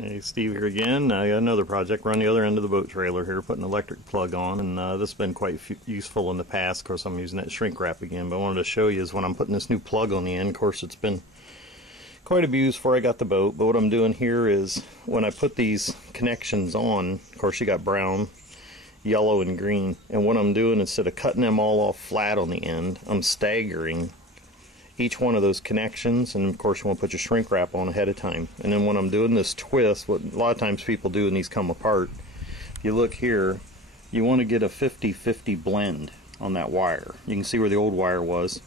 Hey, Steve here again. I got another project. We're on the other end of the boat trailer here, putting an electric plug on, and this has been quite useful in the past. Of course, I'm using that shrink wrap again, but I wanted to show you is when I'm putting this new plug on the end. Of course, it's been quite abused before I got the boat, but what I'm doing here is when I put these connections on, of course, you got brown, yellow, and green, and what I'm doing, instead of cutting them all off flat on the end, I'm staggering each one of those connections, and of course you want to put your shrink wrap on ahead of time. And then when I'm doing this twist, what a lot of times people do when these come apart, if you look here, you want to get a 50-50 blend on that wire. You can see where the old wire was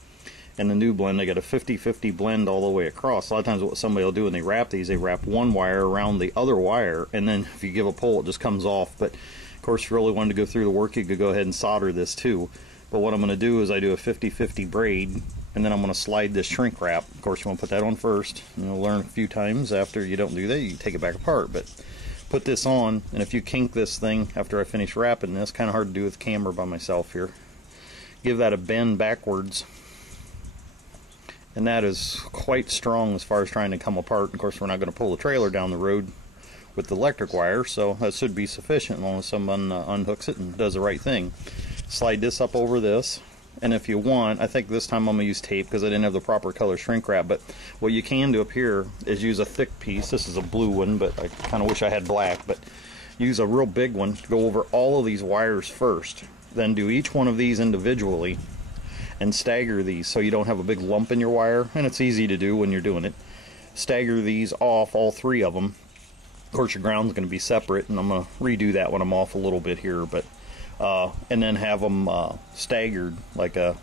and the new blend. They got a 50-50 blend all the way across. A lot of times what somebody will do when they wrap these, they wrap one wire around the other wire, and then if you give a pull it just comes off. But of course, if you really wanted to go through the work, you could go ahead and solder this too. But what I'm going to do is I do a 50-50 braid, and then I'm going to slide this shrink wrap. Of course, you want to put that on first. You'll learn a few times after you don't do that, you can take it back apart. But put this on, and if you kink this thing after I finish wrapping this, kind of hard to do with the camera by myself here, give that a bend backwards. And that is quite strong as far as trying to come apart. Of course, we're not going to pull the trailer down the road with the electric wire, so that should be sufficient as long as someone unhooks it and does the right thing. Slide this up over this. And if you want, I think this time I'm going to use tape because I didn't have the proper color shrink wrap, but what you can do up here is use a thick piece. This is a blue one, but I kind of wish I had black, but use a real big one to go over all of these wires first, then do each one of these individually and stagger these so you don't have a big lump in your wire, and it's easy to do when you're doing it. Stagger these off, all three of them. Of course, your ground's going to be separate, and I'm going to redo that when I'm off a little bit here, but and then have them staggered like a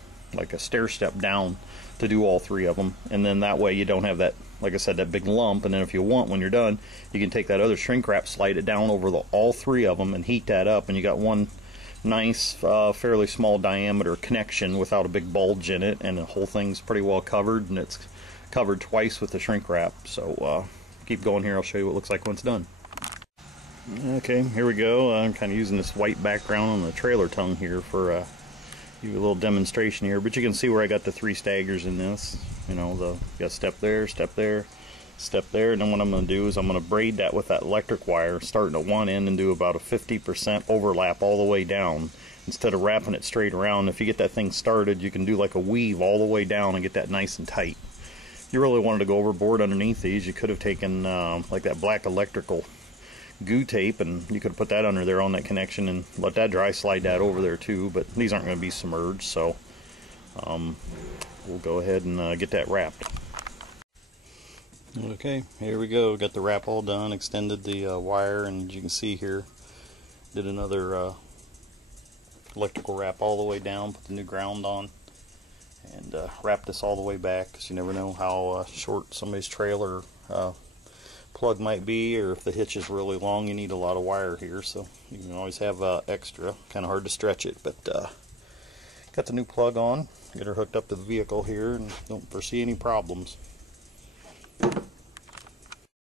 stair step down to do all three of them, and then that way you don't have that, like I said, that big lump. And then if you want, when you're done, you can take that other shrink wrap, slide it down over all three of them and heat that up, and you got one nice fairly small diameter connection without a big bulge in it, and the whole thing's pretty well covered, and it's covered twice with the shrink wrap. So keep going here, I'll show you what it looks like when it's done. Okay, here we go. I'm kind of using this white background on the trailer tongue here for give you a little demonstration here, but you can see where I got the three staggers in this. You know, you got step there, step there, step there, and then what I'm going to do is I'm going to braid that with that electric wire, starting at one end and do about a 50% overlap all the way down, instead of wrapping it straight around. If you get that thing started, you can do like a weave all the way down and get that nice and tight. If you really wanted to go overboard underneath these, you could have taken like that black electrical goo tape, and you could put that under there on that connection and let that dry, slide that over there too, but these aren't going to be submerged, so we'll go ahead and get that wrapped. Okay, here we go. Got the wrap all done, extended the wire, and as you can see here, did another electrical wrap all the way down, put the new ground on, and wrap this all the way back, because you never know how short somebody's trailer plug might be, or if the hitch is really long, you need a lot of wire here, so you can always have extra. Kind of hard to stretch it, but got the new plug on, get her hooked up to the vehicle here, and don't foresee any problems.